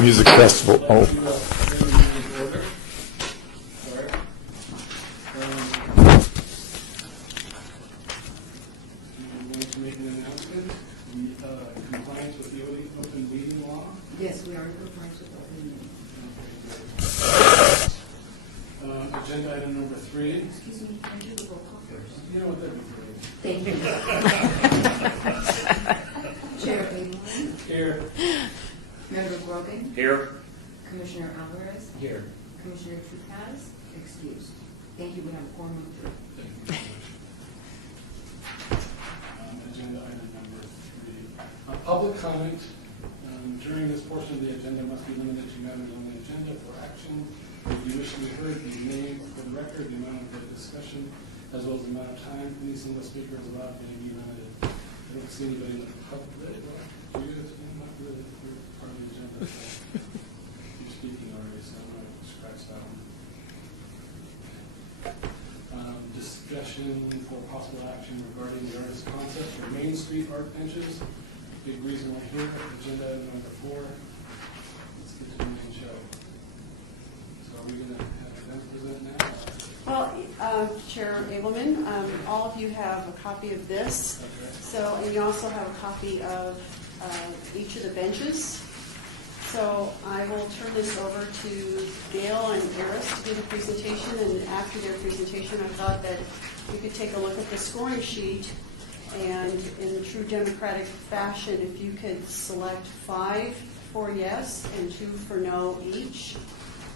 Music Festival. Oh. Yes, we are in compliance with open meeting. Agenda item number 3. Excuse me, can I do the roll call first? You know what, that'd be great. Thank you. Chair Bailey. Here. Member Grogan. Here. Commissioner Alvarez. Here. Commissioner Trupaz. Excused. Thank you. We have a quorum of 3. Thank you very much. Agenda item number 3. Public comment during this portion of the agenda must be limited to matters on the agenda for action. If you wish to be heard, the name for the record, the amount of the discussion, as well as the amount of time any single speaker is allowed may be limited. I don't see anybody in the public. You guys not really part of the agenda. So you're speaking already, so I'm going to scratch that one. Discussion for possible action regarding the artist concept for Main Street art benches. Big reason we're here. Agenda item number 4. Let's get to the main show. So are we going to have them present now? Well, Chair Abelman, all of you have a copy of this. Okay. So, and you also have a copy of each of the benches. So I will turn this over to Gail and Eris to do the presentation, and after their presentation, I thought that we could take a look at the scoring sheet, and in true democratic fashion, if you could select 5 for yes and 2 for no each,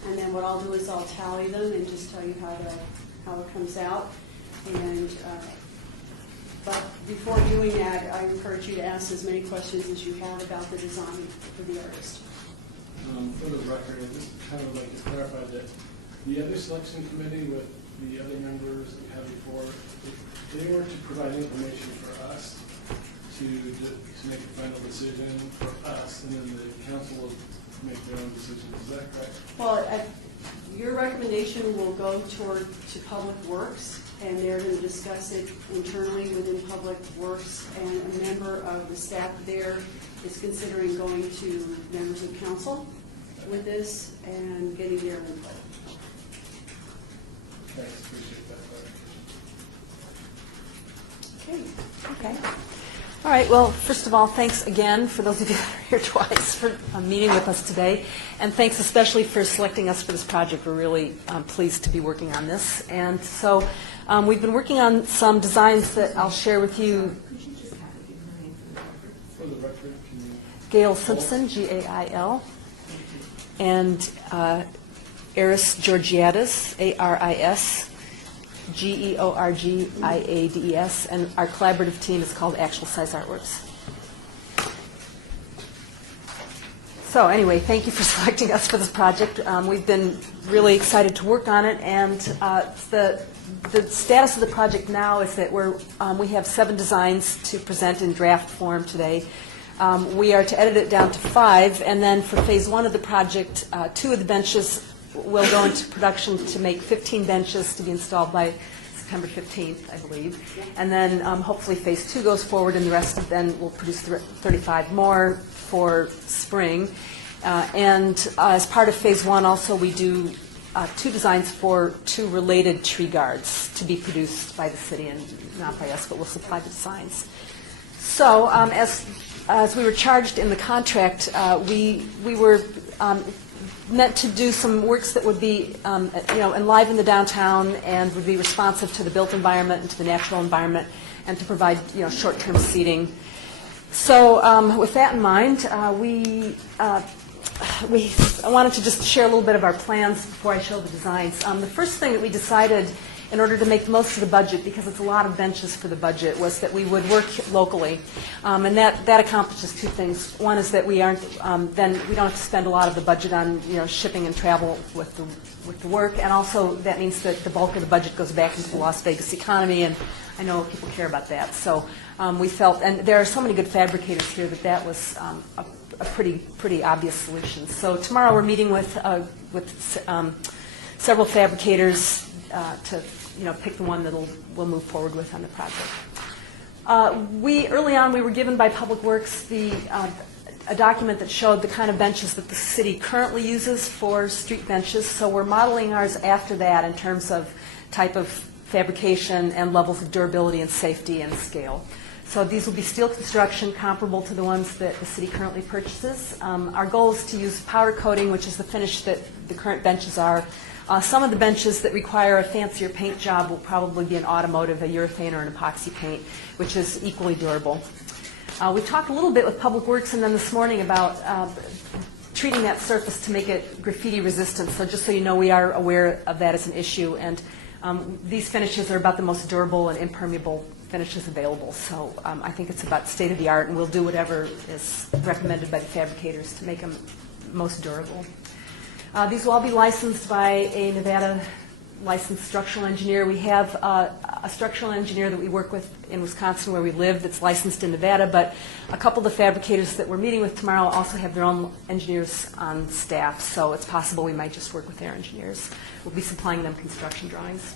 and then what I'll do is I'll tally them and just tell you how it comes out. And but before doing that, I encourage you to ask as many questions as you have about the design for the artist. For the record, I just kind of like to clarify that the other selection committee with the other members that we had before, they were to provide information for us to make a final decision for us, and then the council will make their own decision. Is that correct? Well, your recommendation will go to Public Works, and they're going to discuss it internally within Public Works, and a member of the staff there is considering going to members of council with this and getting their input. Thanks, appreciate that clarification. Okay. All right. Well, first of all, thanks again for those of you that are here twice for meeting with us today. And thanks especially for selecting us for this project. We're really pleased to be working on this. And so we've been working on some designs that I'll share with you. Could you just have it give her name for the record? For the record, can you... Gail Simpson, G-A-I-L, and Eris Georgiades, A-R-I-S, Georgiades, and our collaborative team is called Actual Size Artworks. So anyway, thank you for selecting us for this project. We've been really excited to work on it, and the status of the project now is that we have 7 designs to present in draft form today. We are to edit it down to 5, and then for phase 1 of the project, 2 of the benches will go into production to make 15 benches to be installed by September 15th, I believe. And then hopefully phase 2 goes forward, and the rest of then will produce 35 more for spring. And as part of phase 1 also, we do 2 designs for 2 related tree guards to be produced by the city and not by us, but we'll supply the designs. So as we were charged in the contract, we were meant to do some works that would be, enliven the downtown and would be responsive to the built environment and to the natural environment, and to provide, short-term seating. So with that in mind, I wanted to just share a little bit of our plans before I show the designs. The first thing that we decided in order to make the most of the budget, because it's a lot of benches for the budget, was that we would work locally. And that accomplishes 2 things. One is that we don't have to spend a lot of the budget on shipping and travel with the work, and also that means that the bulk of the budget goes back into the Las Vegas economy, and I know people care about that. So we felt, and there are so many good fabricators here, that was a pretty obvious solution. So tomorrow we're meeting with several fabricators to pick the one that we'll move forward with on the project. Early on we were given by Public Works the a document that showed the kind of benches that the city currently uses for street benches. So we're modeling ours after that in terms of type of fabrication and levels of durability and safety and scale. So these will be steel construction comparable to the ones that the city currently purchases. Our goal is to use powder coating, which is the finish that the current benches are. Some of the benches that require a fancier paint job will probably be an automotive, a urethane, or an epoxy paint, which is equally durable. We talked a little bit with Public Works and then this morning about treating that surface to make it graffiti resistant. So just so you know, we are aware of that as an issue. And these finishes are about the most durable and impermeable finishes available. So I think it's about state of the art, and we'll do whatever is recommended by the fabricators to make them most durable. These will all be licensed by a Nevada licensed structural engineer. We have a structural engineer that we work with in Wisconsin where we live that's licensed in Nevada, but a couple of the fabricators that we're meeting with tomorrow also have their own engineers on staff, so it's possible we might just work with their engineers. We'll be supplying them construction drawings.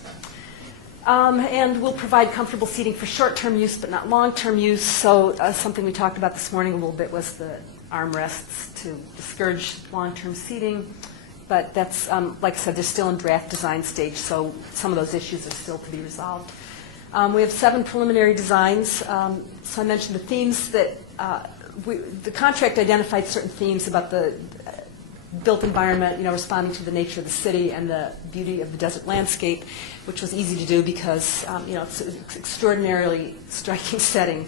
And we'll provide comfortable seating for short-term use but not long-term use. So something we talked about this morning a little bit was the armrests to discourage long-term seating. But that's, like I said, they're still in draft design stage, so some of those issues are still to be resolved. We have 7 preliminary designs. So I mentioned the themes that the contract identified certain themes about the built environment, responding to the nature of the city and the beauty of the desert landscape, which was easy to do because, it's an extraordinarily striking setting.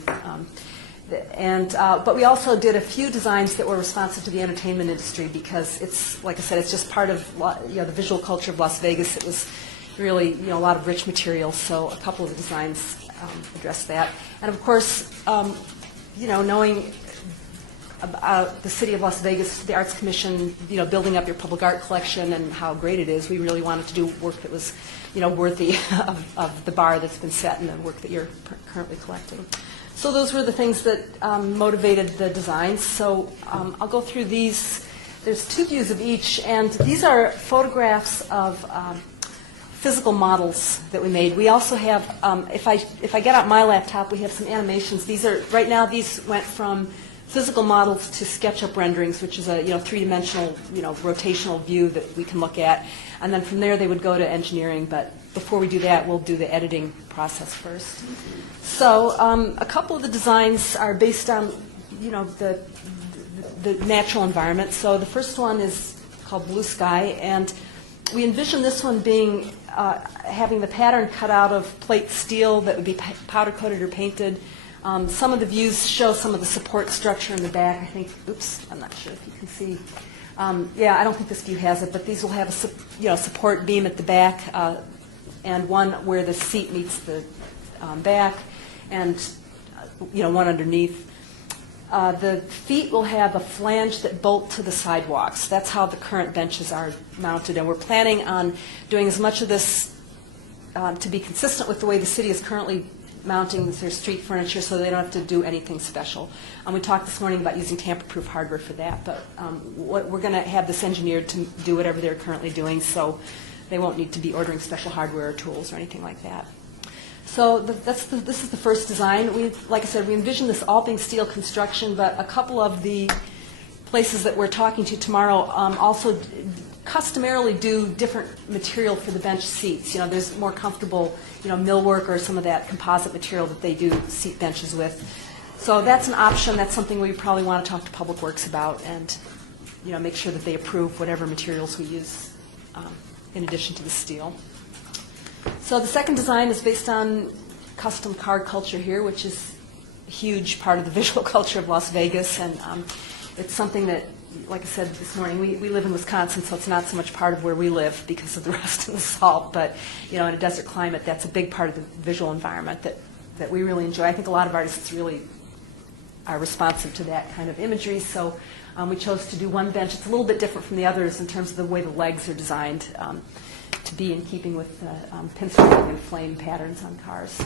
But we also did a few designs that were responsive to the entertainment industry because it's, like I said, it's just part of the visual culture of Las Vegas. It was really a lot of rich material, so a couple of the designs address that. And of course, knowing about the city of Las Vegas, the Arts Commission, building up your public art collection and how great it is, we really wanted to do work that was, worthy of the bar that's been set and the work that you're currently collecting. So those were the things that motivated the designs. So I'll go through these. There's 2 views of each, and these are photographs of physical models that we made. We also have, if I get out my laptop, we have some animations. These are, right now, these went from physical models to SketchUp renderings, which is a 3-dimensional, rotational view that we can look at. And then from there, they would go to engineering. But before we do that, we'll do the editing process first. So a couple of the designs are based on, the natural environment. So the first one is called Blue Sky, and we envision this one being having the pattern cut out of plate steel that would be powder coated or painted. Some of the views show some of the support structure in the back. I think, oops, I'm not sure if you can see. I don't think this view has it, but these will have a support beam at the back and one where the seat meets the back, and one underneath. The feet will have a flange that bolt to the sidewalks. That's how the current benches are mounted, and we're planning on doing as much of this to be consistent with the way the city is currently mounting their street furniture, so they don't have to do anything special. We talked this morning about using tamper-proof hardware for that, but we're going to have this engineered to do whatever they're currently doing, so they won't need to be ordering special hardware or tools or anything like that. So this is the first design. Like I said, we envision this all being steel construction, but a couple of the places that we're talking to tomorrow also customarily do different material for the bench seats. There's more comfortable, millwork or some of that composite material that they do seat benches with. So that's an option. That's something we probably want to talk to Public Works about and, make sure that they approve whatever materials we use in addition to the steel. So the second design is based on custom car culture here, which is a huge part of the visual culture of Las Vegas, and it's something that, like I said this morning, we live in Wisconsin, so it's not so much part of where we live because of the rust and the salt, but in a desert climate, that's a big part of the visual environment that we really enjoy. I think a lot of artists really are responsive to that kind of imagery, so we chose to do one bench. It's a little bit different from the others in terms of the way the legs are designed to be in keeping with the pinstriping and flame patterns on cars.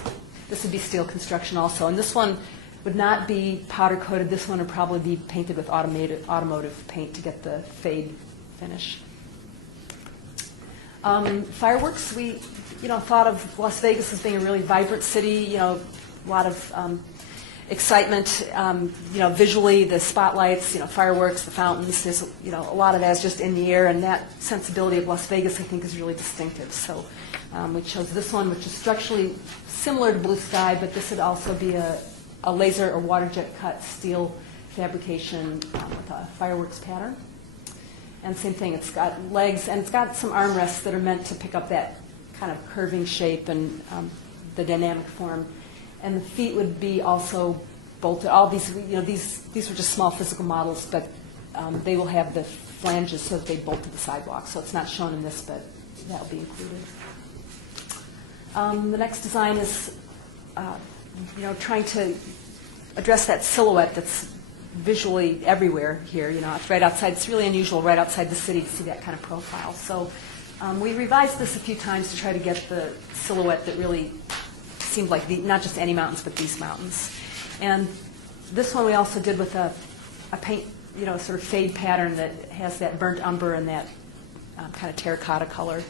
This would be steel construction also, and this one would not be powder coated. This one would probably be painted with automotive paint to get the fade finish. Fireworks, we thought of Las Vegas as being a really vibrant city. A lot of excitement, visually, the spotlights, fireworks, the fountains. There's, a lot of that is just in the air, and that sensibility of Las Vegas, I think, is really distinctive. So we chose this one, which is structurally similar to Blue Sky, but this would also be a laser or water jet cut steel fabrication with a fireworks pattern. And same thing, it's got legs, and it's got some armrests that are meant to pick up that kind of curving shape and the dynamic form. And the feet would be also bolted. All these, these were just small physical models, but they will have the flanges so that they bolt to the sidewalk. So it's not shown in this, but that will be included. The next design is, trying to address that silhouette that's visually everywhere here. It's right outside. It's really unusual right outside the city to see that kind of profile. So we revised this a few times to try to get the silhouette that really seemed like not just any mountains, but these mountains. And this one we also did with a paint, sort of fade pattern that has that burnt umber and that kind of terracotta color.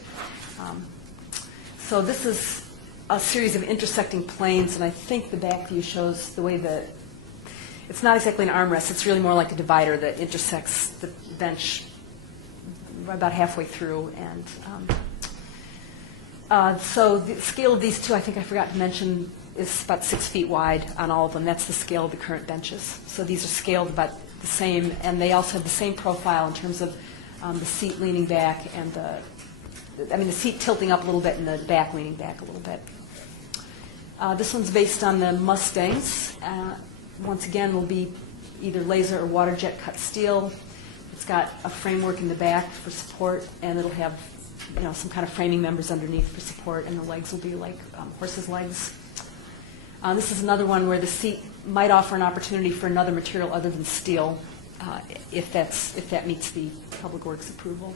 So this is a series of intersecting planes, and I think the back view shows the way that it's not exactly an armrest. It's really more like a divider that intersects the bench about halfway through. And so the scale of these two, I think I forgot to mention, is about 6 feet wide on all of them. That's the scale of the current benches. So these are scaled about the same, and they also have the same profile in terms of the seat leaning back and the seat tilting up a little bit and the back leaning back a little bit. This one's based on the Mustangs. Once again, will be either laser or water jet cut steel. It's got a framework in the back for support, and it'll have some kind of framing members underneath for support, and the legs will be like horses' legs. This is another one where the seat might offer an opportunity for another material other than steel, if that meets the Public Works approval.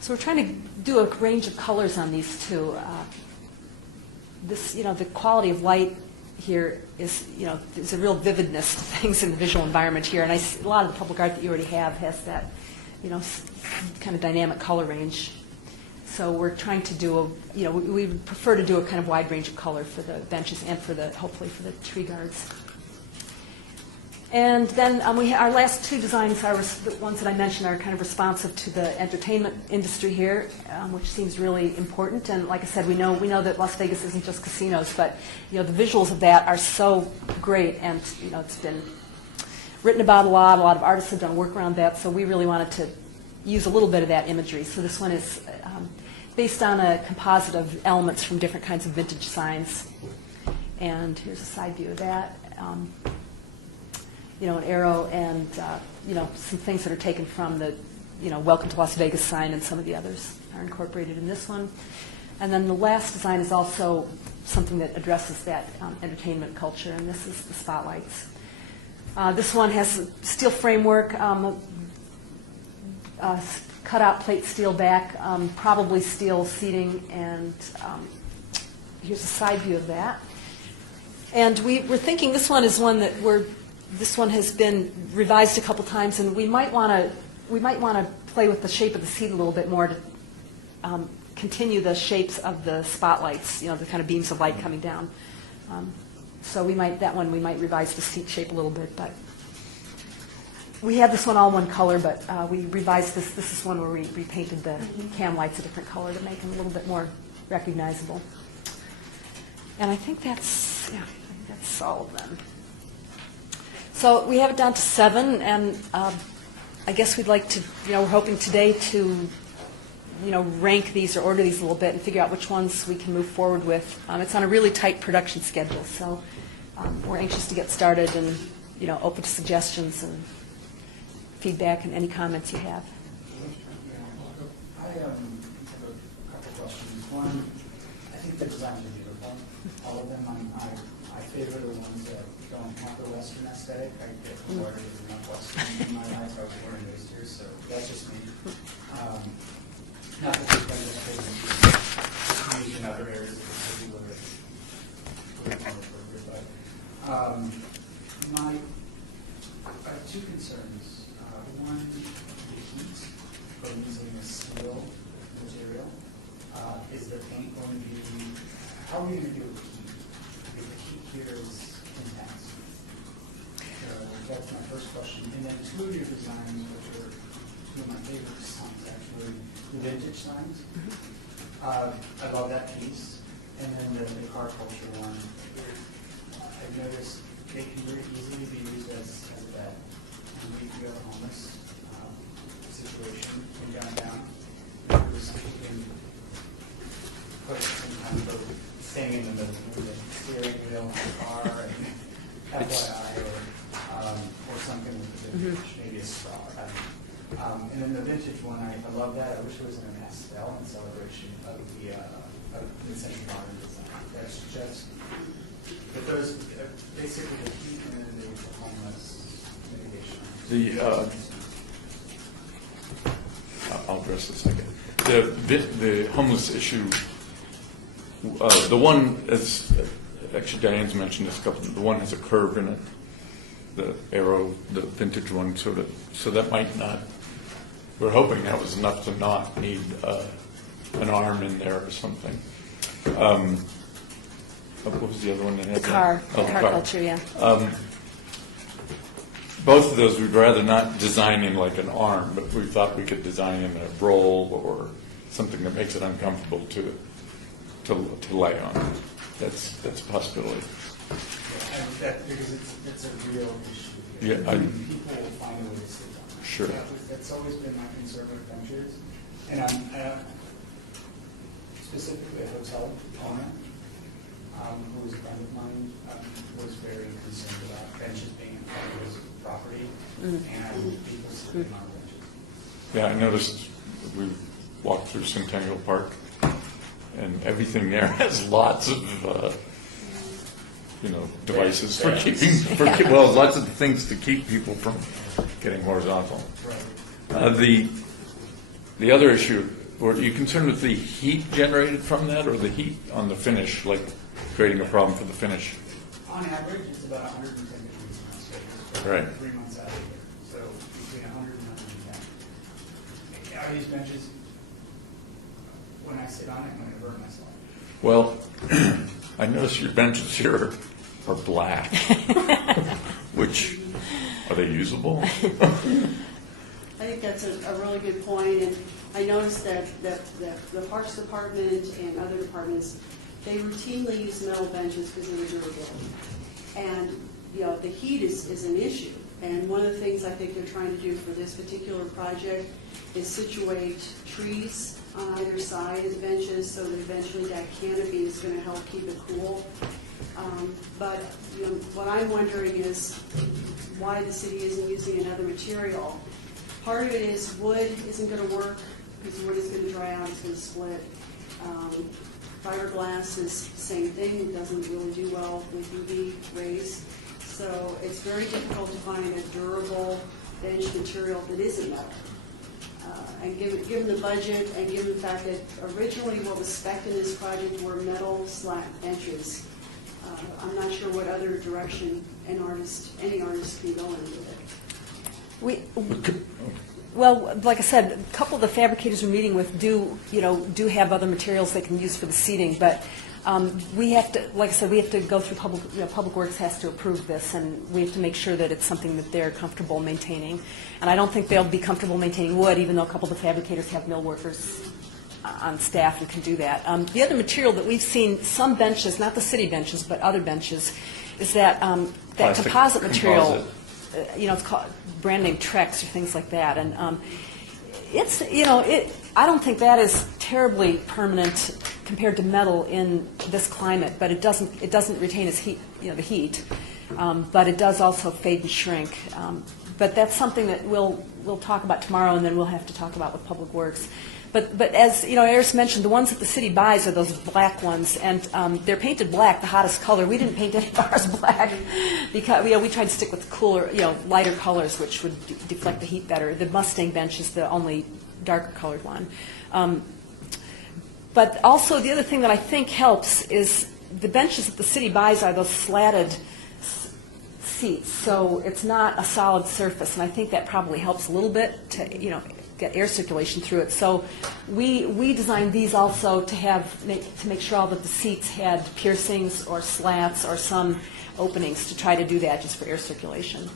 So we're trying to do a range of colors on these two. The quality of light here is, there's a real vividness to things in the visual environment here, and a lot of the public art that you already have has that, kind of dynamic color range. So we're trying to do we would prefer to do a kind of wide range of color for the benches and hopefully for the tree guards. And then our last two designs are the ones that I mentioned are kind of responsive to the entertainment industry here, which seems really important. And like I said, we know that Las Vegas isn't just casinos, but the visuals of that are so great, and it's been written about a lot. A lot of artists have done work around that, so we really wanted to use a little bit of that imagery. So this one is based on a composite of elements from different kinds of vintage signs. And here's a side view of that. An arrow and, some things that are taken from the, Welcome to Las Vegas sign, and some of the others are incorporated in this one. And then the last design is also something that addresses that entertainment culture, and this is the spotlights. This one has a steel framework, cut-out plate steel back, probably steel seating, and here's a side view of that. And we're thinking this one is one that this one has been revised a couple times, and we might want to play with the shape of the seat a little bit more to continue the shapes of the spotlights, the kind of beams of light coming down. So we might revise the seat shape a little bit, but we had this one all one color, but we revised this. This is one where we repainted the cam lights a different color to make them a little bit more recognizable. And I think that's all of them. So we have it down to 7, and I guess we'd like to, we're hoping today to, rank these or order these a little bit and figure out which ones we can move forward with. It's on a really tight production schedule, so we're anxious to get started and, open to suggestions and feedback and any comments you have. I have a couple questions. One, I think the designs are beautiful. All of them. I favor the ones that don't have the Western aesthetic. I get bored with enough Western in my life. I was born and raised here, so that's just me. Not that there's been this change in other areas of the city where it's more appropriate, but I have two concerns. One, the heat from using a steel material. Is the paint going to be, how are we going to do it with heat? here is intense. So that's my first question. And then two of your designs, which are two of my favorite signs, actually, the vintage signs. I love that piece. And then the car culture one. I've noticed they can very easily be used as a bed. And we have a homeless situation in downtown. You can put some kind of thing in the steering wheel of the car, and FYI, or something with the vintage, maybe a straw. And then the vintage one, I love that. I wish it was in an pastel in celebration of the century modern design. That's just, but those basically the heat and then the homeless mitigation. I'll address this again. The homeless issue, the one, as actually Diane's mentioned this couple, the one has a curve in it, the arrow, the vintage one, sort of, so that might not, we're hoping that was enough to not need an arm in there or something. What was the other one that had The that? car culture, yeah. Both of those we'd rather not design in like an arm, but we thought we could design in a roll or something that makes it uncomfortable to lay on. That's a possibility. Yeah, and that, because it's a real issue. Yeah, people will find a way to sit on it. Sure. That's always been my concern with benches. And I'm specifically a hotel owner who was a friend of mine was very concerned about benches being in front of his property and people sitting on benches. Yeah, I noticed we walked through Centennial Park, and everything there has lots of, devices for keeping, lots of things to keep people from getting horizontal. Right. The other issue, were you concerned with the heat generated from that, or the heat on the finish, like creating a problem for the finish? On average, it's about 110 degrees Celsius. Right. 3 months out of the year. So between 100 and 110. Are these benches, when I sit on it, I'm going to burn myself? Well, I notice your benches here are black, which, are they usable? I think that's a really good point, and I noticed that the Parks Department and other departments, they routinely use metal benches because of the durability. And, the heat is an issue. And one of the things I think they're trying to do for this particular project is situate trees on either side of the benches so that eventually that canopy is going to help keep it cool. But what I'm wondering is why the city isn't using another material. Part of it is wood isn't going to work because wood is going to dry out, it's going to split. Fiberglass is the same thing, it doesn't really do well with UV rays. So it's very difficult to find a durable bench material that isn't metal. And given the budget and given the fact that originally what was spec'd in this project were metal slat benches, I'm not sure what other direction any artist can go in with it. Well, like I said, a couple of the fabricators we're meeting with do have other materials they can use for the seating, but we have to, like I said, we have to go through Public Works has to approve this, and we have to make sure that it's something that they're comfortable maintaining. And I don't think they'll be comfortable maintaining wood, even though a couple of the fabricators have mill workers on staff and can do that. The other material that we've seen, some benches, not the city benches, but other benches, is that that composite material. It's called brand name Trex or things like that, and I don't think that is terribly permanent compared to metal in this climate, but it doesn't retain its heat, the heat, but it does also fade and shrink. But that's something that we'll talk about tomorrow, and then we'll have to talk about with Public Works. But as Eris mentioned, the ones that the city buys are those black ones, and they're painted black, the hottest color. We didn't paint any of ours black because we tried to stick with cooler, lighter colors, which would deflect the heat better. The Mustang bench is the only darker colored one. But also the other thing that I think helps is the benches that the city buys are those slatted seats, so it's not a solid surface, and I think that probably helps a little bit to get air circulation through it. So we designed these also to make sure all of the seats had piercings or slats or some openings to try to do that just for air circulation.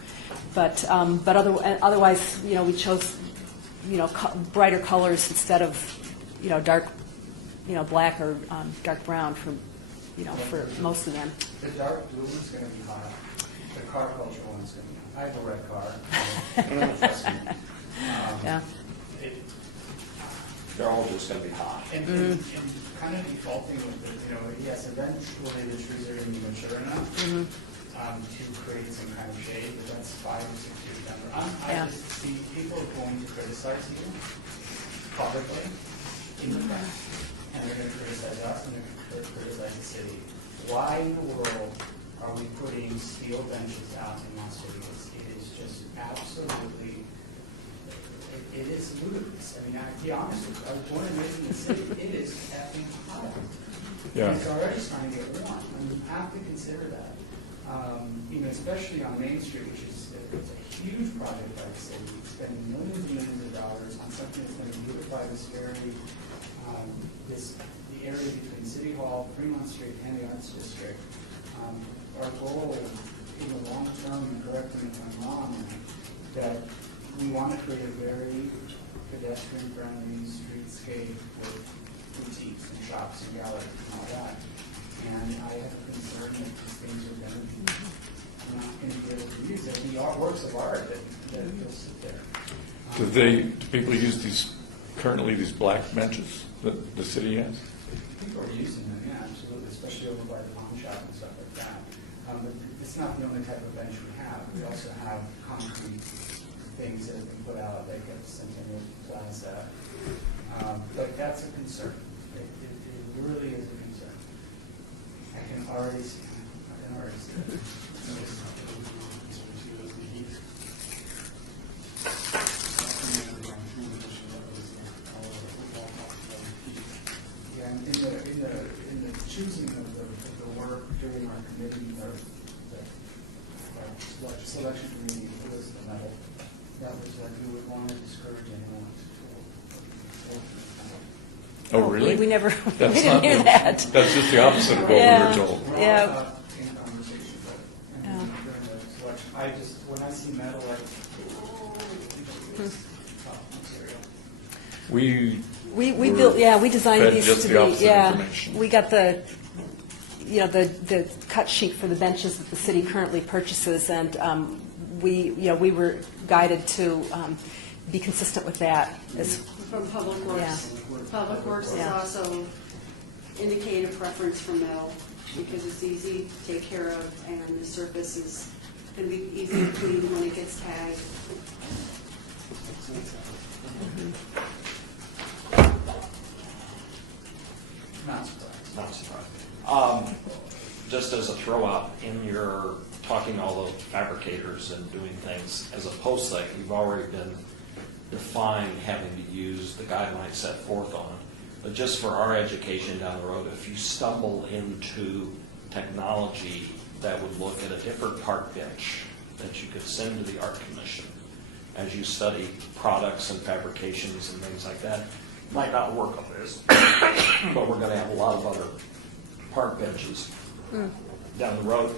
But otherwise, we chose brighter colors instead of dark black or dark brown for most of them. The dark blue is going to be hot. The car culture one is going to be hot. I have a red car. Trust me. Yeah. They're all just going to be hot. And kind of defaulting with it, yes, eventually the trees are going to be mature enough to create some kind of shade, but that's 5 or 6 years down the road. I just see people going to criticize you publicly in the press, and they're going to criticize us, and they're going to criticize the city. Why in the world are we putting steel benches out in Las Vegas? It is just absolutely, it is ludicrous. I mean, I'll be honest with you, I was born and raised in the city. It is effing hot. Yeah. It's already starting to get warm. I mean, you have to consider that. Especially on Main Street, which is it's a huge project by the city, spending millions and millions of dollars on something that's going to beautify this area, the area between City Hall, Fremont Street, and the Arts District. Our goal in the long term, and correct me if I'm wrong, that we want to create a very pedestrian-friendly streetscape with boutiques and shops and galleries and all that. And I have a concern that these things are going to be not going to be able to use it. The works of art that will sit there. Do people use currently these black benches that the city has? People are using them, yeah, absolutely, especially over by the pawn shop and stuff like that. But it's not the only type of bench we have. We also have concrete things that have been put out, like at Centennial Plaza. But that's a concern. It really is a concern. I can already see it. Yeah, in the choosing of the work during our committee, our selection committee, it was the metal. That was that we would want to discourage anyone to. Oh, really? We never we That's didn't hear that. That's just the opposite of what we were told. Yeah. In conversation, but during the selection, when I see metal, We built, we designed fed these just to the be, opposite information. we got the cut sheet for the benches that the city currently purchases, and we were guided to be consistent with that. From Public Works. Yeah. Public Works has also indicated a preference for metal because it's easy to take care of and the surface is going to be easy to clean when it gets tagged. not surprised. Not surprised. Just as a throw out, in your talking to all the fabricators and doing things, as a post site, you've already been defined having to use the guidelines set forth on it. But just for our education down the road, if you stumble into technology that would look at a different park bench that you could send to the Art Commission as you study products and fabrications and things like that, might not work on this, but we're going to have a lot of other park benches down the road.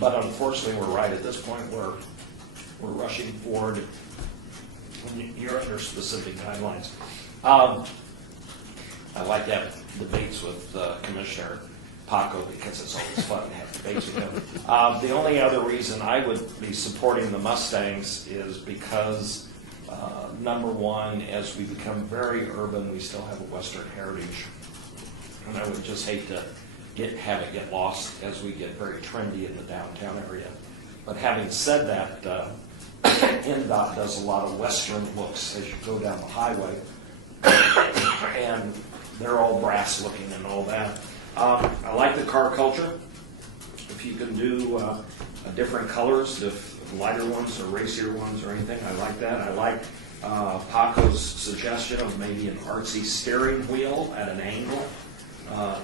But unfortunately, we're right at this point where we're rushing forward when you're under specific guidelines. I like to have debates with Commissioner Paco because it's always fun to have debates with him. The only other reason I would be supporting the Mustangs is because, number one, as we become very urban, we still have a Western heritage. And I would just hate to have it get lost as we get very trendy in the downtown area. But having said that, NDOT does a lot of Western looks as you go down the highway. And they're all brass looking and all that. I like the car culture. If you can do different colors, if lighter ones or racier ones or anything, I like that. I like Paco's suggestion of maybe an artsy steering wheel at an angle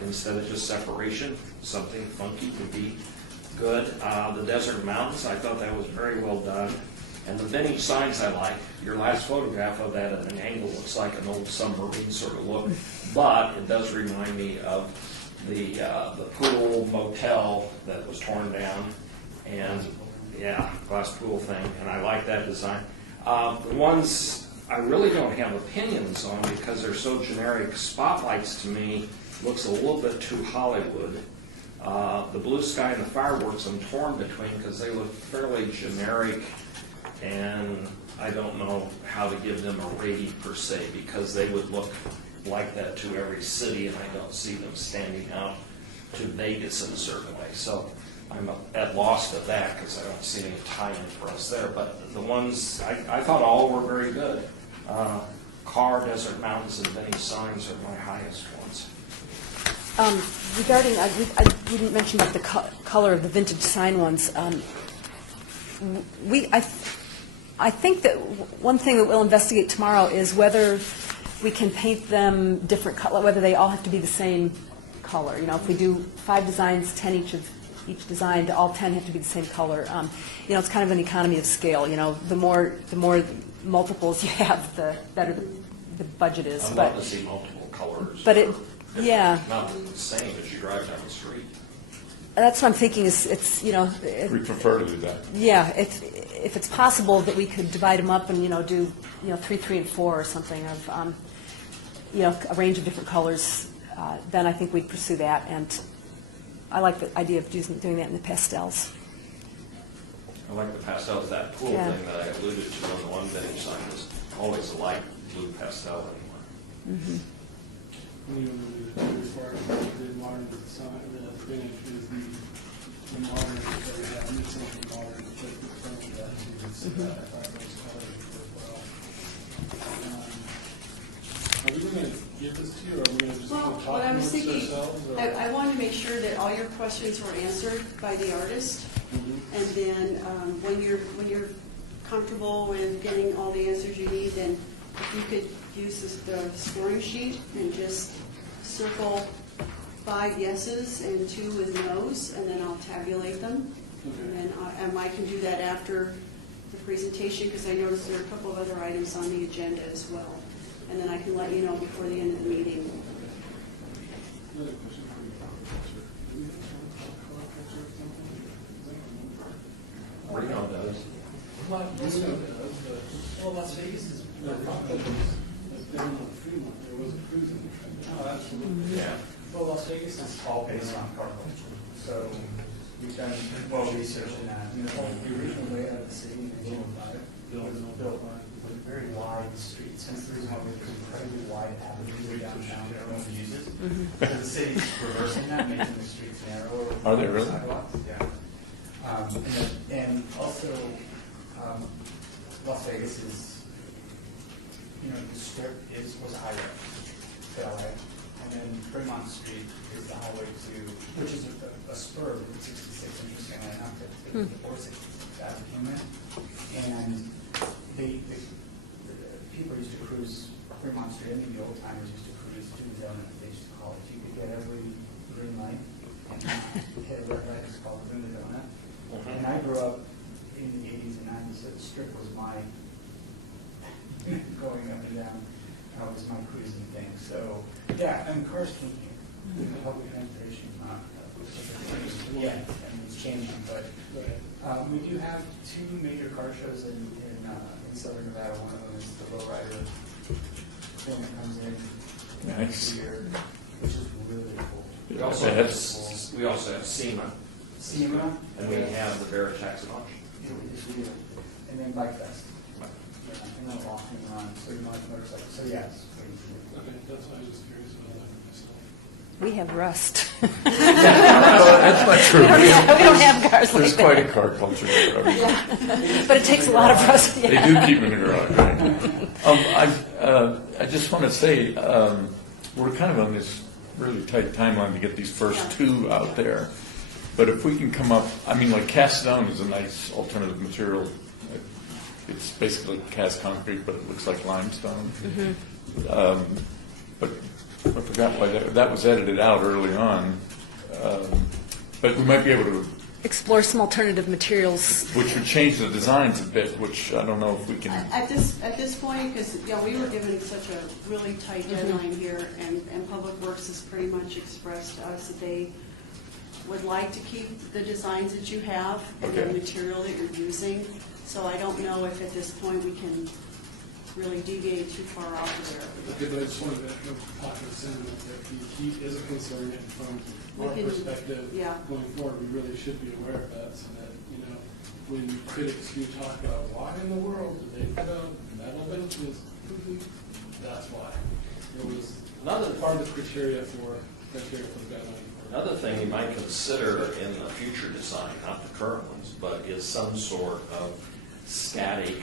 instead of just separation. Something funky would be good. The Desert Mountains, I thought that was very well done. And the vintage signs I like. Your last photograph of that at an angle looks like an old submarine sort of look, but it does remind me of the pool motel that was torn down, and yeah, glass pool thing, and I like that design. The ones I really don't have opinions on because they're so generic. Spotlights to me looks a little bit too Hollywood. The blue sky and the fireworks I'm torn between because they look fairly generic, and I don't know how to give them a rating per se because they would look like that to every city, and I don't see them standing out to Vegas in a certain way. So I'm at loss to that because I don't see any tie-in for us there. But the ones, I thought all were very good. Car, Desert Mountains, and Vintage Signs are my highest ones. Regarding, we didn't mention about the color of the vintage sign ones. I think that one thing that we'll investigate tomorrow is whether we can paint them different color, whether they all have to be the same color. You know, if we do 5 designs, 10 each design, all 10 have to be the same color. You know, it's kind of an economy of scale. You know, the more multiples you have, the better the budget is. I'd love to see multiple colors. But yeah. Not the same as you drive down the street. That's what I'm thinking. Is you know. We prefer to do that. Yeah, if it's possible that we could divide them up and do 3, 3, and 4 or something of a range of different colors, then I think we'd pursue that. And I like the idea of doing that in the pastels. I like the pastels. That pool Yeah. thing that I alluded to on the one vintage sign was always a light blue pastel anyway. Mm-hmm. We require the modern design, the vintage is the modern that we have, and it's something modern to put in front of that. You can see that I thought those colors work well. Are we going to give this to you, or are we going to just Well, talk what I was amongst thinking, ourselves? Or? I wanted to make sure that all your questions were answered by the artist, and then when you're comfortable with getting all the answers you need, then if you could use the scoring sheet and just circle 5 yeses and 2 with no's, and then I'll tabulate them. And then I can do that after the presentation, because I noticed there are a couple of other items on the agenda as well. And then I can let you know before the end of the meeting. Another question for you. Do we have a color picture or something? Reno does. Reno does, but Well, Las Vegas is. the problem is down on Fremont, there was a cruise in the Oh, absolutely. Yeah. Well, Las Vegas is all based on car culture. So we've done well research in that. You know, the original layout of the city in 1905 was built with very wide streets. And the reason why we have incredibly wide avenues downtown that everyone uses. Because the city's reversing that, making the streets narrower. with Are they really? sidewalks. Yeah. And also, Las Vegas is, the strip was a highway to LA. And then Fremont Street is the highway to, which is a spur of Route 66, interestingly enough, that before 66 came in. And the people used to cruise Fremont Street. I mean, the old timers used to cruise to the donut. They used to call it. You could get every green light and hit a red light. It's called the donut. And I grew up in the 80s and 90s, so the strip was my going up and down. That was my cruising thing. So, yeah, and cars came here. Public transportation is not. Yeah, and it's changing. But we do have 2 major car shows in Southern Nevada. One of them is the Lowrider film that comes in Nice. year, which is really cool. We also have SEMA, SEMA, and we have the Veritex launch. and then Bike Fest. And then walking around, so you might motorcycle. So yes. Okay, that's why I was just curious about that myself. We have rust. That's not true. We don't have cars like There's that. quite a car culture there. I mean, But it takes a lot of rust. They do keep them in the garage, right? I just want to say, we're kind of on this really tight timeline to get these first 2 out there. But if we can come up, I mean, like cast stone is a nice alternative material. It's basically cast concrete, but it looks like limestone. But I forgot why that was edited out early on. But we might be able to explore some alternative materials. Which would change the designs a bit, which I don't know if we can. At this point, because, we were given such a really tight deadline here, and Public Works has pretty much expressed to us that they would like to keep the designs that you have and the Okay. material that you're using. So I don't know if at this point we can really deviate too far off of there. Okay, but I just wanted to talk to the sentiment that the heat is a concern, and from our perspective, yeah. going forward, we really should be aware of that, so that, when critics do talk about why in the world did they put out metal benches, that's why. It was another part of the criteria for the guideline. Another thing you might consider in the future design, not the current ones, but is some sort of static,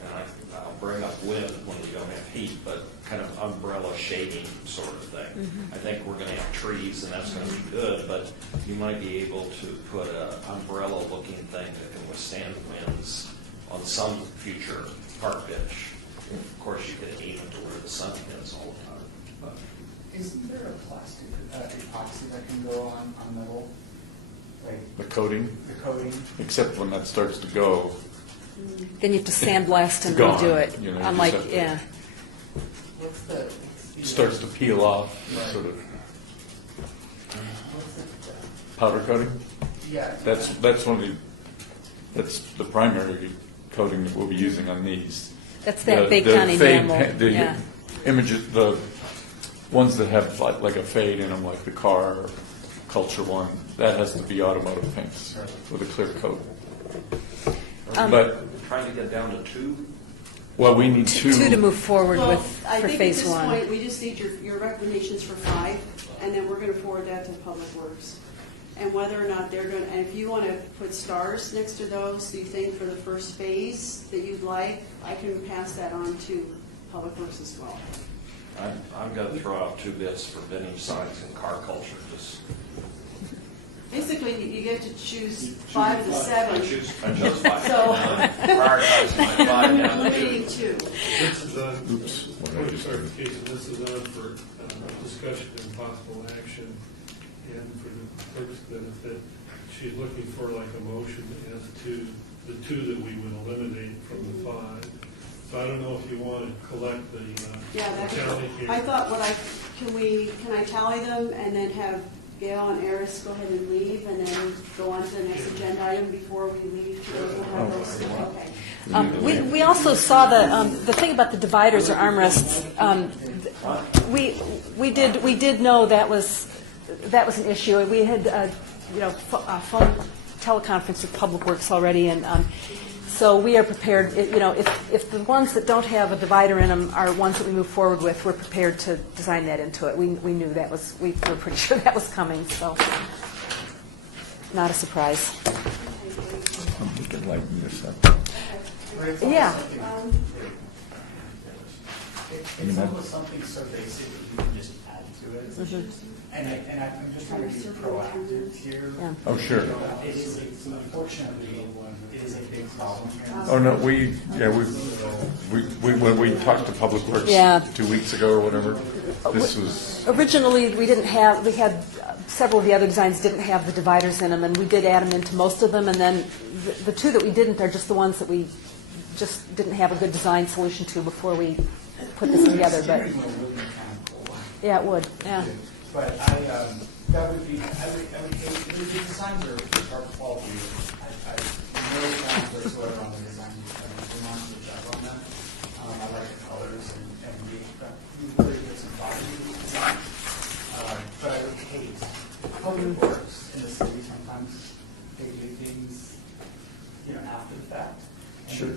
and I'll bring up wind when we don't have heat, but kind of umbrella shading sort of thing. I think we're going to have trees, and that's going to be good, but you might be able to put an umbrella-looking thing that can withstand winds on some future park bench. Of course, you could aim it to where the sun hits all the time. But Isn't there a plastic epoxy that can go on metal? Like The coating, the coating? except when that starts to go. Then you have to sandblast and Gone, redo it. you know, you Unlike, just have to- yeah. What's the? Starts to peel off, Right. sort of What's the? powder coating. Yeah. That's the primary coating that we'll be using on these. That's that The- Bay the County fade enamel. pa- The Yeah. images, the ones that have like a fade in them, like the car culture one, that has to be automotive paints with a clear coat. But, trying to get down to 2. well, we need Two to move forward Well, with I for think phase at this one. point, we just need your recommendations for 5, and then we're going to forward that to Public Works. And whether or not they're going to, and if you want to put stars next to those, do you think for the first phase that you'd like, I can pass that on to Public Works as well. I'm going to throw out 2 bits for binning signs and car culture. Just Basically, you get to choose 5 of the 7. I chose 5. So- Prioritize my 5 down to 2. Eliminating 2. This is on, Oops, what did I point of just do? clarification, this is on for discussion and possible action, and for the clerk's benefit, she's looking for like a motion as to the 2 that we would eliminate from the 5. So I don't know if you want to collect the Yeah, tally here. I thought can I tally them and then have Gail and Eris go ahead and leave and then go on to the next agenda item before we leave? We'll have those, okay. We also saw the thing about the dividers or armrests. We did know that was an issue. We had a phone teleconference with Public Works already, and so we are prepared. If the ones that don't have a divider in them are ones that we move forward with, we're prepared to design that into it. We knew that we were pretty sure that was coming, so not a surprise. We can lighten this up. Yeah. It's almost something so basic that you can just add to it. And I'm just trying to be proactive here. Yeah. Oh, sure. Unfortunately, it is a big problem here. Oh, no, we when we talked to Public Works Yeah. 2 weeks ago or whatever, this was, Originally, we had several of the other designs didn't have the dividers in them, and we did add them into most of them, and then the 2 that we didn't are just the ones that we just didn't have a good design solution to before we put this together. But Steering wheel would be kind of cool. yeah, it would. Yeah. But that would be, the designs are quality. I no plans whatsoever on the design. We want to job on that. I like the colors and we really get some body to the design. But I would hate, Public Works in the city sometimes, they do things, after the fact. And Sure.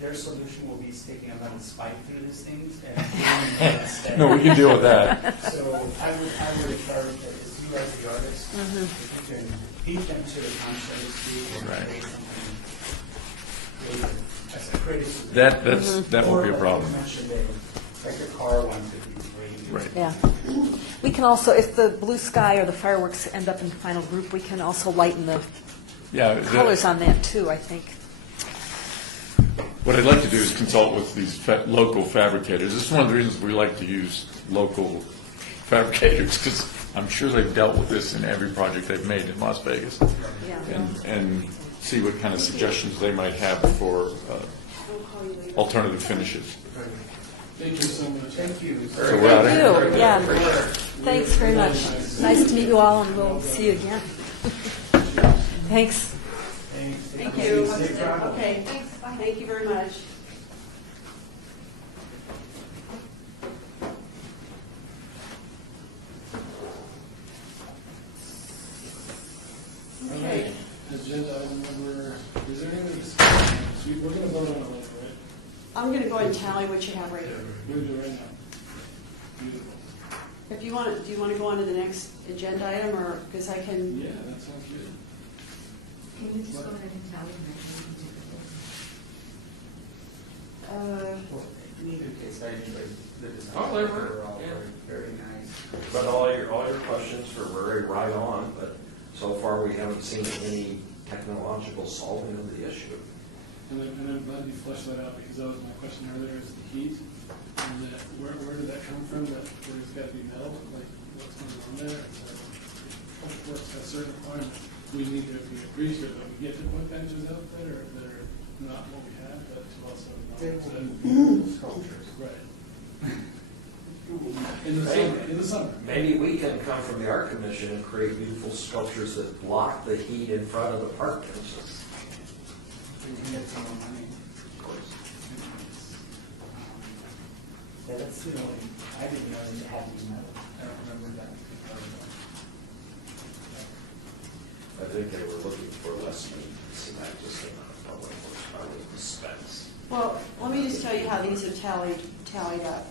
their solution will be sticking a metal spike through these things and instead. no, we can deal with that. So I would encourage that as you as the artist, if you can beat them to the punch, so to speak, or Right. create something creative. That's a creative. That won't be a Or, problem. like you mentioned, like the car one could be great. Right. Yeah. We can also, if the blue sky or the fireworks end up in the final group, we can also lighten the Yeah. colors on that too, I think. What I'd like to do is consult with these local fabricators. This is one of the reasons we like to use local fabricators, because I'm sure they've dealt with this in every project they've made in Las Vegas, Yeah. and see what kind of suggestions they might have for alternative finishes. Thank you so much. Thank you. So we're out of here. Thank you, yeah. Thanks very much. Nice to meet you all, and we'll see you again. Thanks. Thank you. Safe travel. Okay, thank you very much. Okay. Agenda item number, is there any other discussion? So we're going to vote on it later, right? I'm going to go ahead and tally what you have right here. We're going to do it right now. Beautiful. If you want, do you want to go on to the next agenda item, or, because I can, Yeah, that sounds good. Can you just go ahead and tell them that we can do In either case, I enjoyed the design. Oh, they were, They all yeah. very nice. But all your questions were very right on, but so far we haven't seen any technological solving of the issue. And I'm glad you fleshed that out, because that was my question earlier, is the heat. And that, where did that come from, that where it's got to be metal, like what's going on there? Of course, that's a certain requirement. We need to be appreciative that we get to put benches out there that are not what we have, but to also They acknowledge will that. be beautiful sculptures. Right. In the summer. Maybe we can come from the art commission and create beautiful sculptures that block the heat in front of the park benches. We can get some more money. Of course. Yeah, that's the only, I didn't know it had to be metal. I don't remember that. I think they were looking for less maintenance, and that just came out of public works, probably dispense. well, let me just tell you how these are tallied up.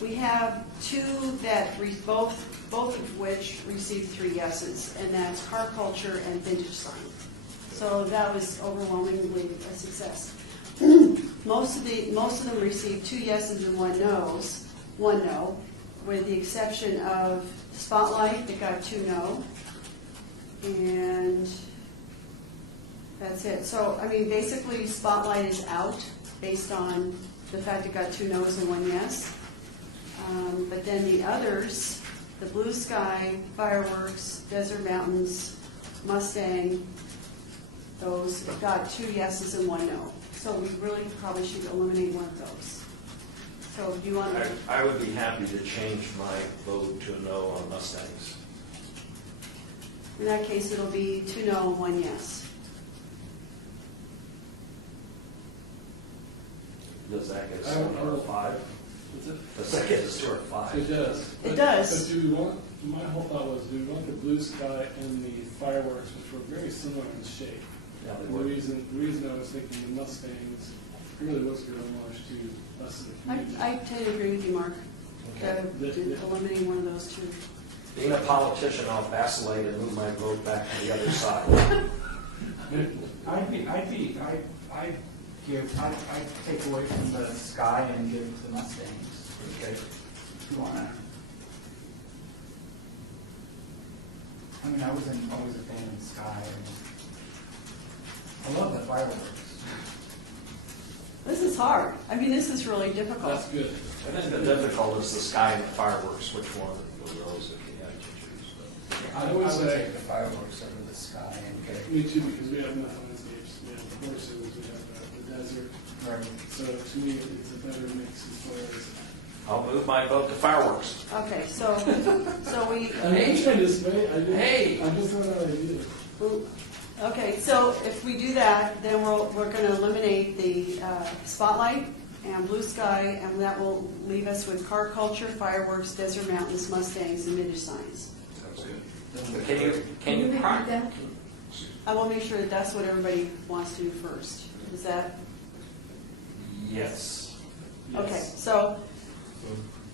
We have two that, both of which received 3 yeses, and that's car culture and vintage sign. So that was overwhelmingly a success. Most of them received 2 yeses and 1 no, with the exception of Spotlight that got 2 no, and that's it. So, I mean, basically Spotlight is out based on the fact it got 2 no's and 1 yes. But then the others, the Blue Sky, Fireworks, Desert Mountains, Mustang, those got 2 yeses and 1 no. So we really probably should eliminate one of those. So do you want to? I would be happy to change my vote to a no on Mustangs. In that case, it'll be 2 no and 1 yes. Does that get us I don't to know. 5? What's it? Does that get us to 5? It does. It does. But do we want, my whole thought was, do we want the Blue Sky and the Fireworks, which were very similar in shape? Yeah, they And were. the reason I was thinking the Mustangs really was a good homage to us as a community. I tend to agree with you, Mark. Okay. Eliminating one of those two. Being a politician, I'll vacillate and move my vote back to the other side. I'd take away from the Sky and give to the Mustangs. Okay. If you want to. I mean, I wasn't always a fan of the Sky. I love the fireworks. This is hard. I mean, this is really difficult. That's good. I think the difficult is the Sky and the Fireworks, which one of those if you had to choose. But I would say- take the fireworks over the Sky. And Me too, because we have enough landscapes, we have the horses, we have the desert. right. So to me, it's a better mix as far as. I'll move my vote to Fireworks. Okay, so we. I'm not trying to sway, Hey! I'm just throwing out ideas. Okay, so if we do that, then we're going to eliminate the Spotlight and Blue Sky, and that will leave us with Car Culture, Fireworks, Desert Mountains, Mustangs, and vintage signs. Sounds good. Can you repeat that? I will make sure that that's what everybody wants to do first. Is that, Yes. okay, Yes. so,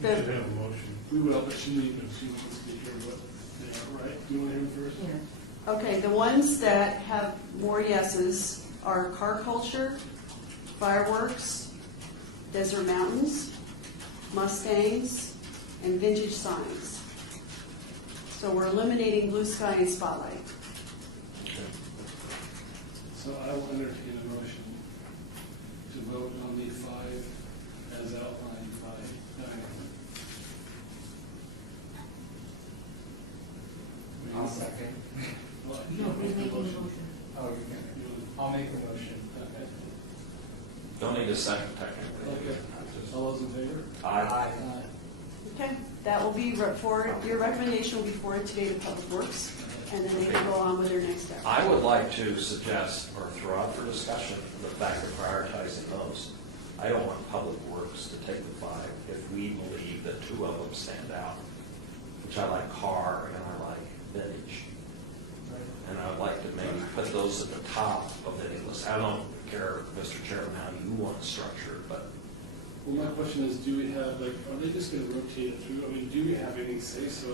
So you should have a motion. We will, but she needs to hear what they are, right? Do you want to hear them first? Yeah. okay, the ones that have more yeses are Car Culture, Fireworks, Desert Mountains, Mustangs, and vintage signs. So we're eliminating Blue Sky and Spotlight. So I will entertain a motion to vote on the 5 as outlined by Diane. Don't need a second technically. Okay. All those in favor? Aye. Okay, that will be forwarded, your recommendation will be forwarded today to Public Works, and then they can go on with their next step. I would like to suggest or throw out for discussion the fact of prioritizing those. I don't want Public Works to take the 5 if we believe that 2 of them stand out, which I like car and I like vintage. And I would like to maybe put those at the top of any list. I don't care, Mr. Chairman, how you want to structure it, but Well, my question is, do we have, like, are they just going to rotate it through? I mean, do we have any say-so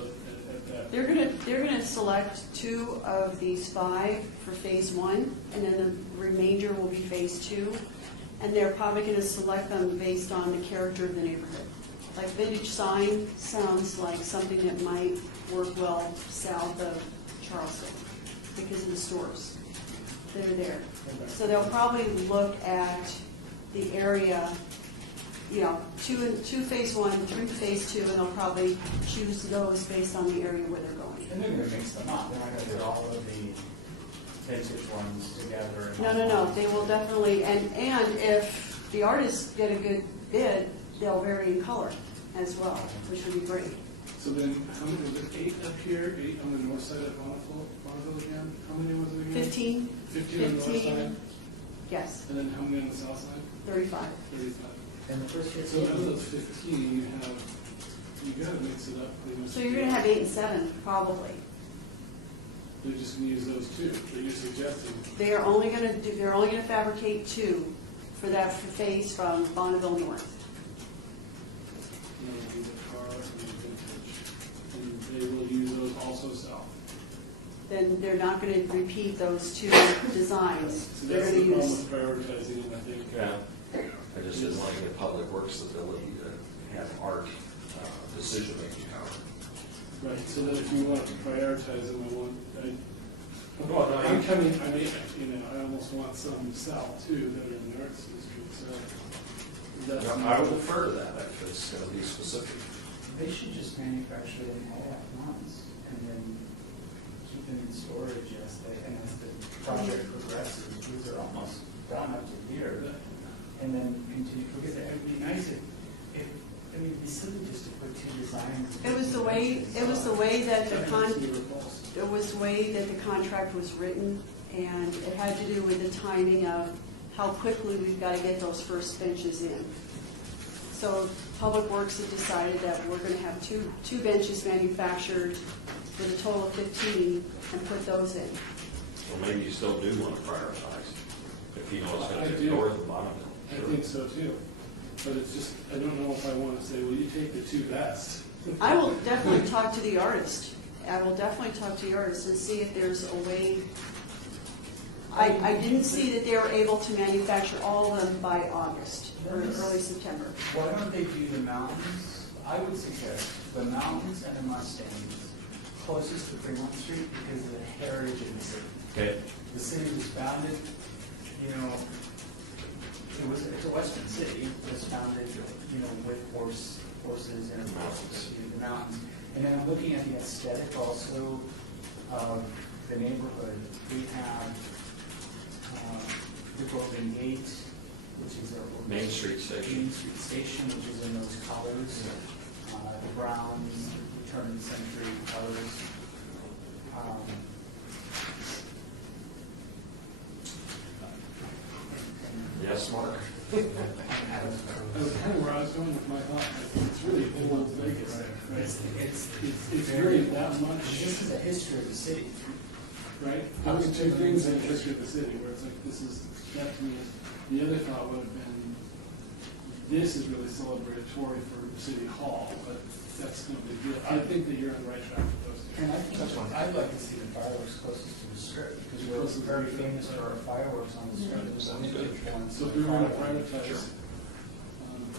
at that? They're gonna select 2 of these 5 for phase 1, and then the remainder will be phase 2. And they're probably gonna select them based on the character of the neighborhood. Like vintage sign sounds like something that might work well south of Charleston because of the stores that are there. So they'll probably look at the area, you know, 2 phase 1, 3 phase 2, and they'll probably choose those based on the area where they're going. And they're going to mix them up. They're not going to put all of the vintage ones together. No, they will definitely, and if the artists get a good bid, they'll vary in color as well, which would be great. So then, how many, was it 8 up here, 8 on the north side of Bonneville again? How many was it again? 15? 15 on the north side? Yes, And then how many on the south side? 35. 35. And the first So out of those 15, you gotta mix it up pretty much. So you're gonna have 8 and 7, probably. They're just gonna use those 2 that you're suggesting. They're only gonna fabricate 2 for that phase from Bonneville North. And then do the car and the vintage. And they will use those also south. Then they're not gonna repeat those 2 designs. So They're that's gonna the problem use, with prioritizing them, I think. yeah, I just didn't want to give Public Works the ability to have art decision-making power. Right, so that if you want to prioritize them, Well, I'm coming, I mean, you know, I almost want some south too that are in the arts district, so. That's I would defer to that if it's going to be specific. They should just manufacture them all at once and then keep them in storage as the project progresses. These are almost done up to here. And then continue, because it would be nice if I mean, it'd be silly just to put 2 designs. it was the way that the contract was written, and it had to do with the timing of how quickly we've got to get those first benches in. So Public Works have decided that we're going to have two benches manufactured with a total of 15 and put those in. So maybe you still do want to prioritize if you know it's going I to do. be north of Bonneville. I think so too. But it's just, I don't know if I want to say, well, you take the 2 best. I will definitely talk to the artist. I will definitely talk to the artist and see if there's a way. I didn't see that they were able to manufacture all of them by August or early September. Why don't they do the mountains? I would suggest the mountains and the Mustangs closest to Fremont Street because of the heritage of the city. Okay. The city was founded, you know, it's a western city. It was founded, you know, with horses and the mountains. And then I'm looking at the aesthetic also of the neighborhood. We have the Golden Gate, which is a Main Street Station. Main Street Station, which is in those colors, the browns, the turn of the century colors. Yes, Mark? That was kind of where I was going with my thought. It's really old Vegas. Right? It's really that much, This is the history of the city. right? Those are 2 things in the history of the city where it's like, this is, that to me is, the other thought would have been, this is really celebratory for the city hall, but that's no big deal. I think that you're on the right track with those 2. And I think I'd like to see the fireworks closest to the strip, because we're very famous for our fireworks on the strip. There's some vintage ones. So if we want to prioritize,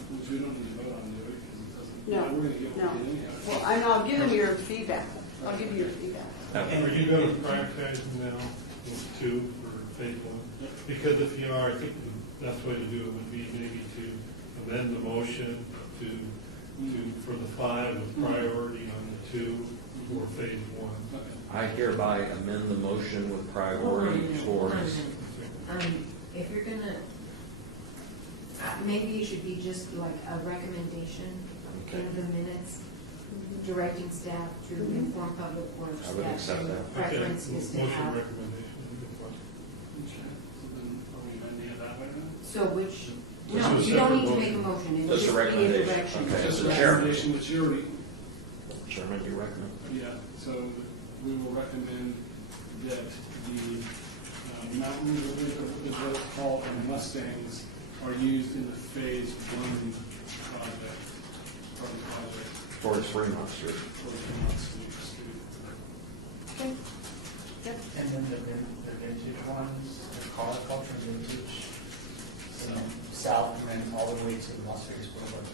which we don't need to vote on, do we? Because it doesn't, No, we're going to get no. one anyhow. Well, I'll give them your feedback. I'll give you your feedback. Are you going to prioritize them now, those 2 for phase 1? Because if you are, I think the best way to do it would be maybe to amend the motion for the 5 with priority on the 2 for phase 1. I hereby amend the motion with priority towards. If you're gonna, Maybe it should be just like a recommendation in the minutes, directing staff to inform public works. I would accept the that. Preference is to Motion have, recommendation. Okay, so then are we amending it that way then? so which, Just no, a you don't need to separate make a motion, it would Just a just be a recommendation. direction. Okay. Just a Mr. Chairman. recommendation that you already, Chairman, you recommend? yeah, so we will recommend that the Mountain, is what it's called, and Mustangs are used in the phase 1 project, part of the project, For 3 months, sure. for the Mustang Street. Okay. Yep. And then the vintage ones, the car culture vintage, south and then all the way to Las Vegas Boulevard.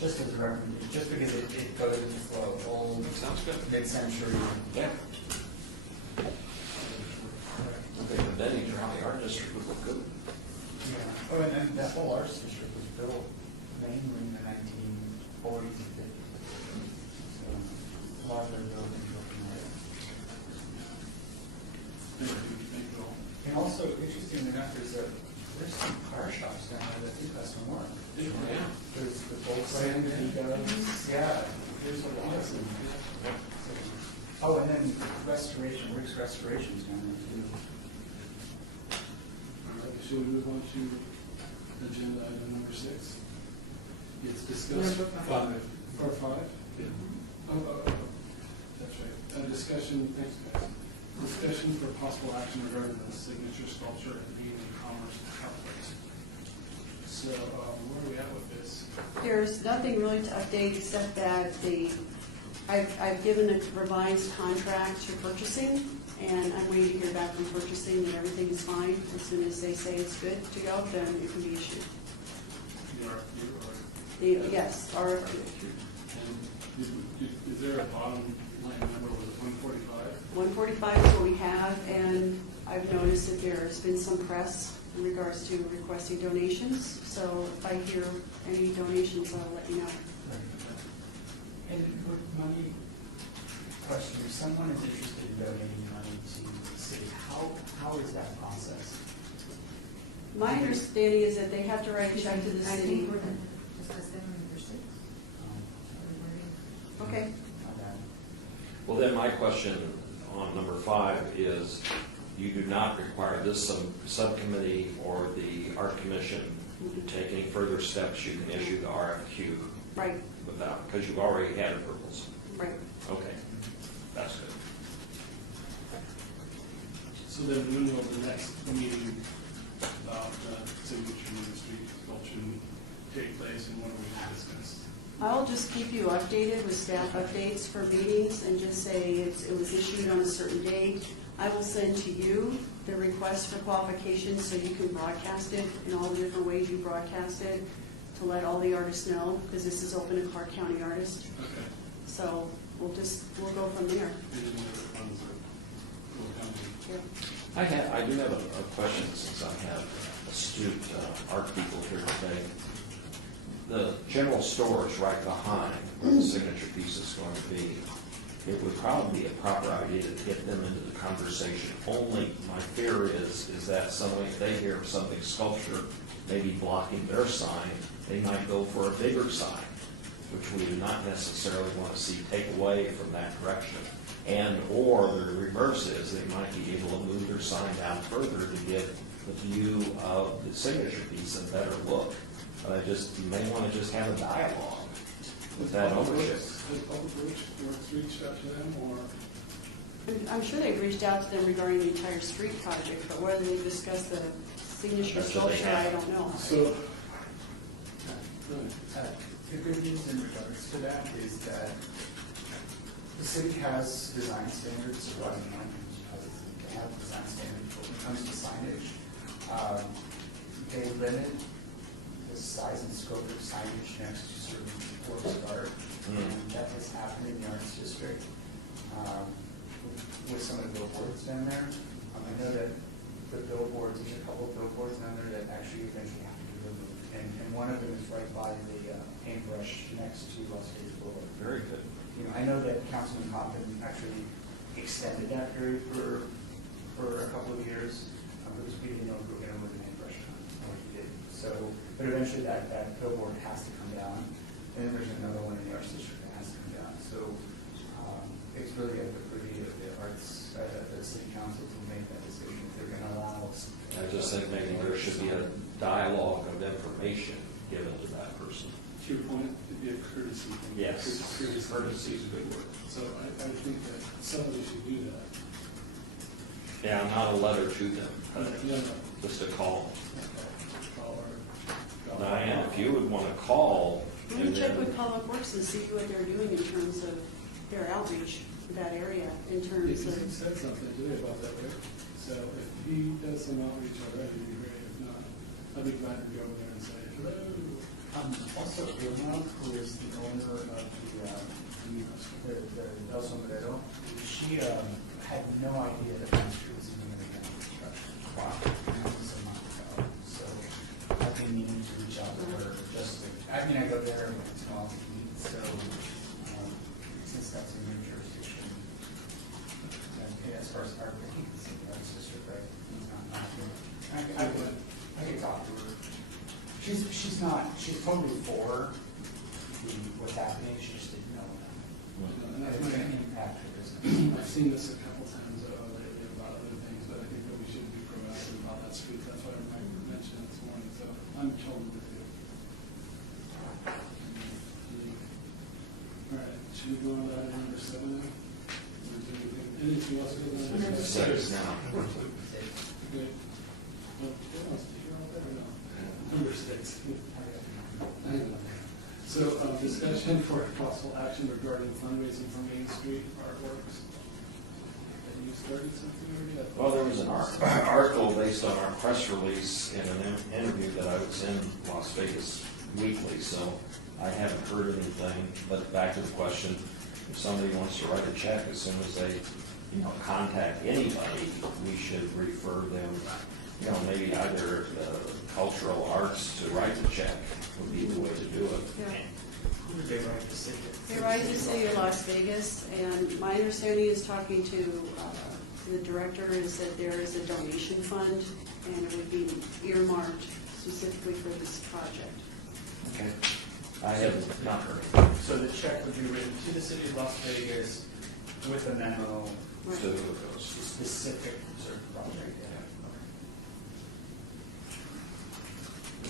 Just as a recommendation, just because it goes with the flow, old, Sounds good. mid-century. Yeah. Okay, the Benny around the art district would look good. Yeah. Oh, and then that whole arts district was built mainly in the 1940s and 50s. So a lot of their buildings were from there. Thank you all. And also, interesting enough, is that there's some car shops down there that do custom work. Yeah. There's the Volkswagen Vigos. Yeah, here's what it is. Oh, and then restoration, Rick's Restoration's down there too. All right, shall we move on to agenda item number 6? It's discussed. Number 5. Or 5? Yeah. Oh, that's right. Discussion, thanks guys. Discussion for possible action regarding the signature sculpture at the Evening Commerce Complex. So, where are we at with this? There's nothing really to update except that I've given a revised contract to purchasing, and I'm waiting to hear back from purchasing that everything is fine. As soon as they say it's good to go, then it can be issued. The RFQ or? Yes, RFQ. And is there a bottom line number, was it 145? 145 is what we have, and I've noticed that there's been some press in regards to requesting donations. So if I hear any donations, I'll let you know. And with money, question, if someone is interested in donating money to the city, how is that process? My understanding is that they have to write a check to the I city. think we're going to discuss them in number 6. Okay. Not bad. Well, then my question on number 5 is, you do not require this subcommittee or the art commission to take any further steps. You can issue the RFQ Right, without, because you've already had approvals. right. Okay, that's good. So then when will the next meeting about signature ministry sculpture take place, and what are we going to discuss? I'll just keep you updated with staff updates for meetings and just say it was issued on a certain date. I will send to you the request for qualifications so you can broadcast it in all the different ways you broadcast it to let all the artists know, because this is open to Clark County artists. Okay. So we'll go from there. And then the funds will come in. Yeah. I do have a question, since I have astute art people here today. The general store is right behind where the signature piece is going to be. It would probably be a proper idea to get them into the conversation. Only my fear is that if they hear of something sculpture maybe blocking their sign, they might go for a bigger sign, which we do not necessarily want to see take away from that direction. Or the reverse is they might be able to move their sign down further to get the view of the signature piece a better look. But you may want to just have a dialogue with that ownership. Has Public Works reached out to them, or? I'm sure they've reached out to them regarding the entire street project, but whether they've discussed the signature That's what they sculpture, I have. don't know. So, The good news in regards to that is that the city has design standards, well, they have design standards when it comes to signage. They limit the size and scope of signage next to certain works of art, and that has happened in the arts district with some of the billboards down there. I know that the billboards, there's a couple of billboards down there that actually eventually have to be removed, and one of them is right by the paintbrush next to Las Vegas Boulevard. Very good. I know that Councilman Coppin actually extended that period for a couple of years, because we didn't know if we were going to move the paintbrush or not, or he did. So but eventually that billboard has to come down. And then there's another one in the arts district that has to come down. So it's really at the purview of the arts, the city council to make that decision if they're going to allow. I just think maybe there should be a dialogue of information given to that person. To your point, it'd be a courtesy thing. Yes. Courtesy is a good word. So I think that somebody should do that. Yeah, not a letter to them, but No. just a call. Call or- Diane, if you would want to call. Let me and check then- with Public Works and see what they're doing in terms of their outreach for that area, in If terms he of, said something today about that, Rick. So if he does some outreach already, it'd be great. If not, I'd be glad to go over there and say, hello. Also, Ilma, who is the owner of the El Sombrero, she had no idea that Main Street was even going to get construction. Wow. That was a month ago. So I've been meaning to reach out to her just to, I mean, I go there once in a while to eat, so since that's in your jurisdiction, and as far as our, I think it's in the arts district, right? Not here. I could talk to her. She's totally for what's happening, she just didn't know that. And It's that's going my, to impact her business. I've seen this a couple times lately about other things, but I think that we should be proactive about that street. That's why I mentioned it this morning, so I'm totally with you. All right, should we go on to item number 7 now? Or do anything else? Number 6 now. Good. Well, what else? Did you hear all that or no? Number 6. So, discussion for possible action regarding fundraising for Main Street artworks. Have you started something already? Well, there was an article based on our press release in an interview that I was in Las Vegas Weekly, so I haven't heard anything. But back to the question, if somebody wants to write a check, as soon as they, contact anybody, we should refer them, maybe either cultural arts to write the check would be the way to do it. yeah. Who did they write the city? They rise to City of Las Vegas, and my understanding is talking to the director is that there is a donation fund, and it would be earmarked specifically for this project. Okay. I have not heard. So the check would be written to the city of Las Vegas with a memo, Right. To those. specific sort of project.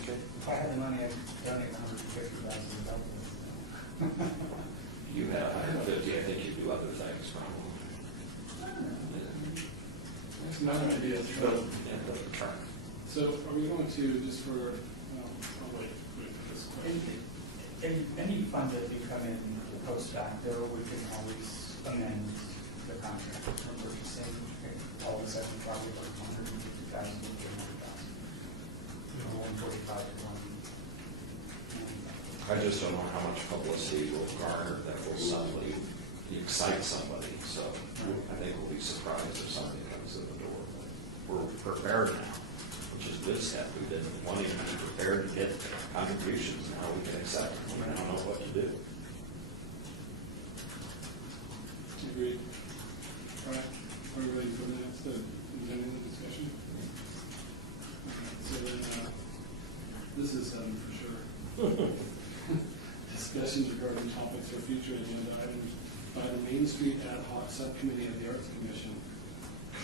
Okay. If I had the money, I'd donate $150,000. You have 150, I think you do other things probably. That's another idea. It doesn't try. So are we going to, just for, wait for this question. In any fund that you come in post facto, we can always amend the contract from purchasing. All of a sudden, probably like 150,000 to 200,000. 145 to 1. I just don't know how much publicity will garner that will suddenly excite somebody. So I think we'll be surprised if somebody comes in the door. We're prepared now, which is good step. We've been wanting to be prepared to get contributions. Now we can accept them. We don't know what to do. Agreed. All right, are we ready for the next, continuing the discussion? Okay, so then, this is for sure. Discussions regarding topics for future agenda items by the Main Street Ad Hoc Subcommittee of the Arts Commission.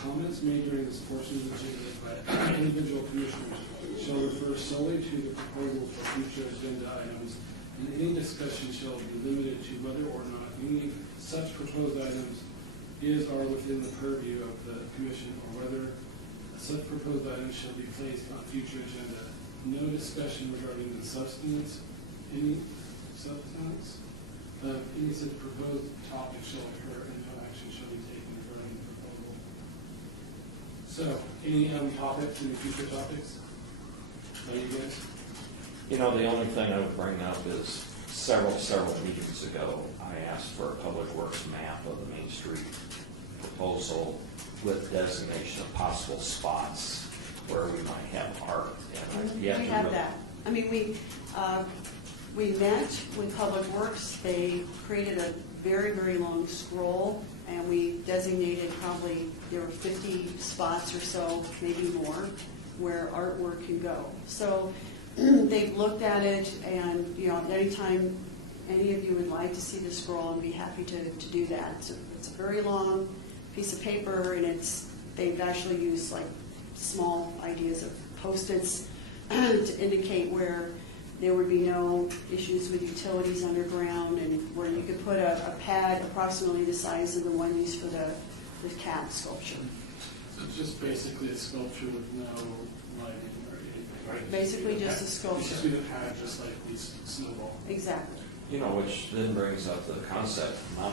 Comments made during this portion of the agenda by individual commissioners shall refer solely to the proposals for future agenda items, and any discussion shall be limited to whether or not any such proposed items is or within the purview of the commission, or whether such proposed items shall be placed on future agenda. No discussion regarding the substance of any such proposed topic shall occur, and no action shall be taken regarding the proposal. So, any topics, any future topics? Are you guys? The only thing I would bring up is several meetings ago, I asked for a public works map of the Main Street proposal with designation of possible spots where we might have art. And I've yet We to have really- that. I mean, we met with Public Works. They created a very, very long scroll, and we designated probably, there were 50 spots or so, maybe more, where artwork can go. So they've looked at it, and, you know, anytime any of you would like to see the scroll, I'd be happy to do that. It's a very long piece of paper, and they've actually used like small ideas of Post-its to indicate where there would be no issues with utilities underground, and where you could put a pad approximately the size of the one used for the cat sculpture. So it's just basically a sculpture with no lighting or anything, right? Basically just a It's sculpture. just be the pad, just like these snowball. Exactly. You know, which then brings up the concept, not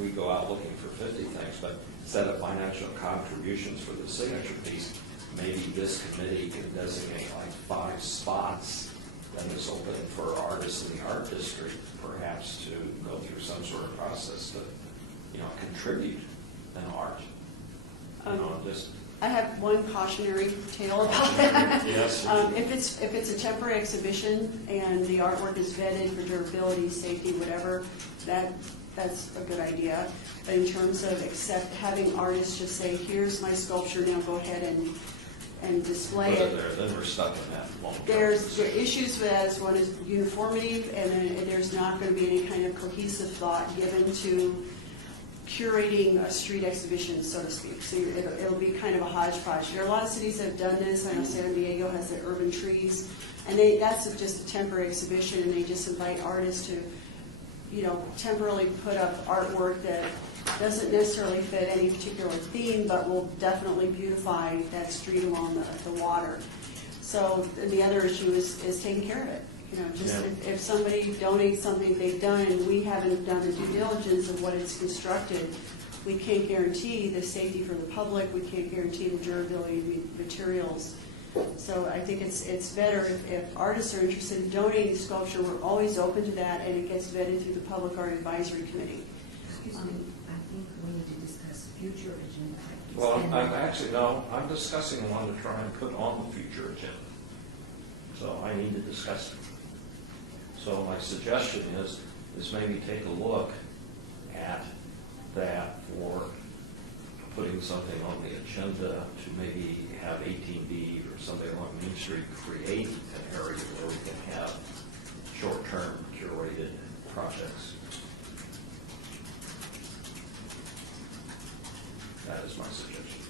we go out looking for 50 things, but instead of financial contributions for the signature piece, maybe this committee can designate like 5 spots that is open for artists in the art district, perhaps to go through some sort of process to, you know, contribute an art. You know, just I have one cautionary tale about that. yes. If it's a temporary exhibition and the artwork is vetted for durability, safety, whatever, that's a good idea. But in terms of having artists just say, here's my sculpture, now go ahead and display Put it it. there, then we're stuck in that long term. There's issues with that. Is one is uniformity, and then there's not going to be any kind of cohesive thought given to curating a street exhibition, so to speak. So it'll be kind of a hodgepodge. There are a lot of cities that have done this. I know San Diego has the urban trees, and that's just a temporary exhibition, and they just invite artists to, you know, temporarily put up artwork that doesn't necessarily fit any particular theme, but will definitely beautify that street along the water. So the other issue is taking care of it. You know, just Yeah. if somebody donates something they've done and we haven't done the due diligence of what it's constructed, we can't guarantee the safety for the public, we can't guarantee the durability of materials. So I think it's better if artists are interested in donating sculpture, we're always open to that, and it gets vetted through the Public Art Advisory Committee. Excuse me, I think we need to discuss future agenda items. Well, And I'm actually, no, I'm discussing one to try and put on the future agenda. So I need to discuss it. So my suggestion is maybe take a look at that for putting something on the agenda to maybe have 18B or somebody along Main Street create an area where we can have short-term curated projects. That is my suggestion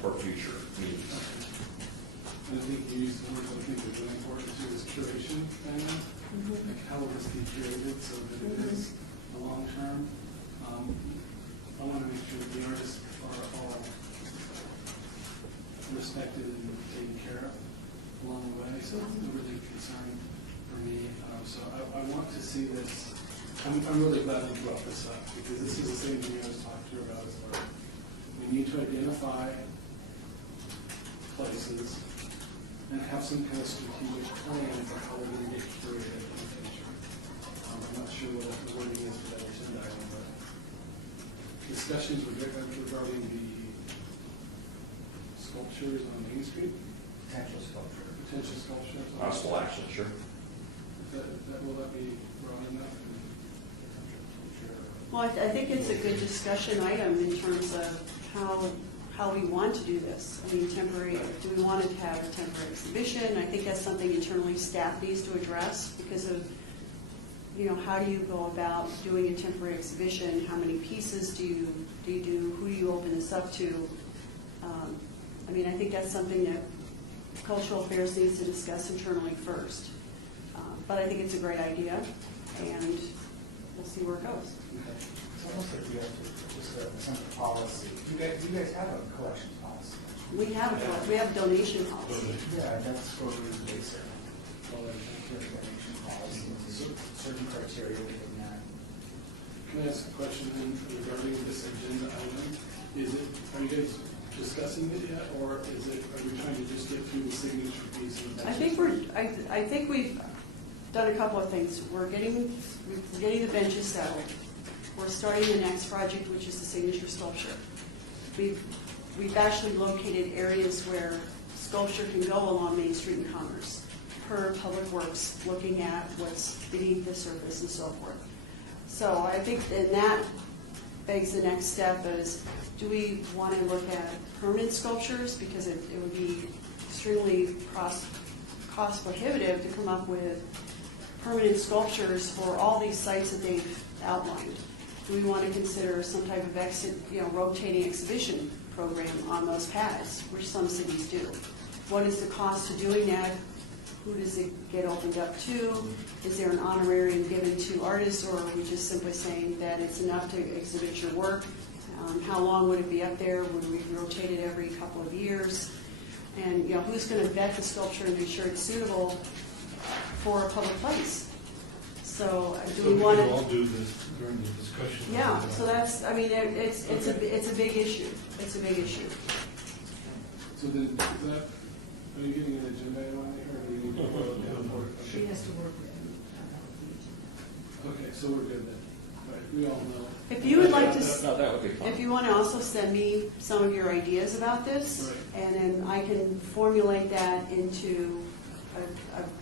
for future meetings. And I think you used the word that I think is really important too, is curation. Like how will this be curated so that it is a long term? I want to make sure that the artists are all respected and taken care of along the way. So it's a really concern for me. So I want to see this. I'm really glad we brought this up because this is the same thing I was talking to her about as well. We need to identify places and have some kind of strategic plan for how we're going to get curated in the future. I'm not sure what the wording is for that agenda item, but discussions regarding the sculptures on Main Street, Potential sculptures. Possible action, sure. Will that be broad enough? Well, I think it's a good discussion item in terms of how we want to do this. I mean, temporary, do we want to have a temporary exhibition? I think that's something internally staff needs to address because of, you know, how do you go about doing a temporary exhibition? How many pieces do you do? Who do you open this up to? I mean, I think that's something that Cultural Affairs needs to discuss internally first. But I think it's a great idea, and we'll see where it goes. It's almost like we have to just a sense of policy. Do you guys have a collection policy? We have a donation policy. Yeah, that's where we base it. Well, like, donation policy, certain criteria within that. Can I ask a question then regarding this agenda item? Are you guys discussing it yet, or are we trying to just get through the signature piece? I think we've done a couple of things. We're getting the benches settled. We're starting the next project, which is the signature sculpture. We've actually located areas where sculpture can go along Main Street and Commerce per Public Works, looking at what's beneath the surface and so forth. So I think that begs the next step is, do we want to look at permanent sculptures? Because it would be extremely cost prohibitive to come up with permanent sculptures for all these sites that they've outlined? Do we want to consider some type of rotating exhibition program on those pads, which some cities do? What is the cost to doing that? Who does it get opened up to? Is there an honorarium given to artists, or are we just simply saying that it's enough to exhibit your work? How long would it be up there? Would we rotate it every couple of years? And who's going to vet the sculpture and be sure it's suitable for a public place? So do we want to? We'll all do this during the discussion. Yeah. So that's. I mean, it's a big issue. It's a big issue. So then, is that, are you getting an agenda on it, or do we need to vote on it? She has to work with Okay, so we're good then. Right, we all know. If you would like to, No, that would be fine. if you want to also send me some of your ideas about this, Right. and then I can formulate that into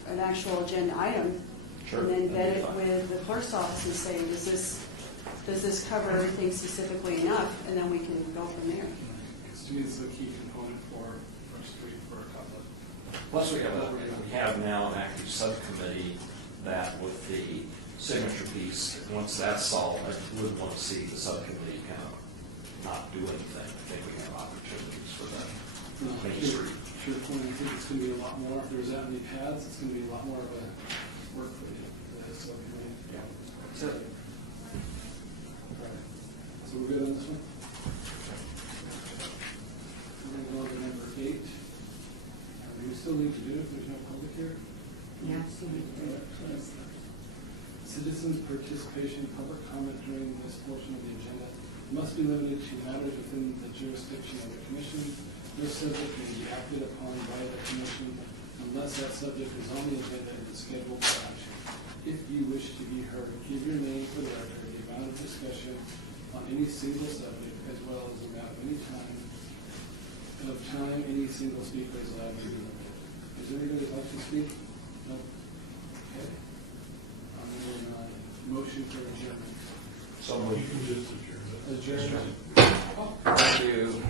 an actual agenda item, Sure, and then vet that'd be it fine. with the clerk's office and say, does this cover everything specifically enough? And then we can go from there. Because to me, it's a key component for First Street for a couple of. Plus, we have now an active subcommittee that with the signature piece, once that's solved, I wouldn't want to see the subcommittee kind of not do anything. I think we have opportunities for that. No, Main sure, Street. sure, point. I think it's going to be a lot more. If there's that many pads, it's going to be a lot more of a work for you. So, Yeah. That's it. right. So we're good on this one? We're going to go on to number 8. We still need to do it if there's no public here. it. Yeah, so we do it. Citizens' participation, public comment during this portion of the agenda must be limited to matters within the jurisdiction of the commission. No subject may be acted upon by the commission unless that subject is on the agenda and is scheduled for action. If you wish to be heard, give your name for the record, the amount of discussion on any single subject, as well as the amount of time any single speaker is allowed to be limited. Is there anybody who'd like to speak? No? Okay. Motion for adjournment. So You moved. can just adjourn it. Adjournment. Thank you.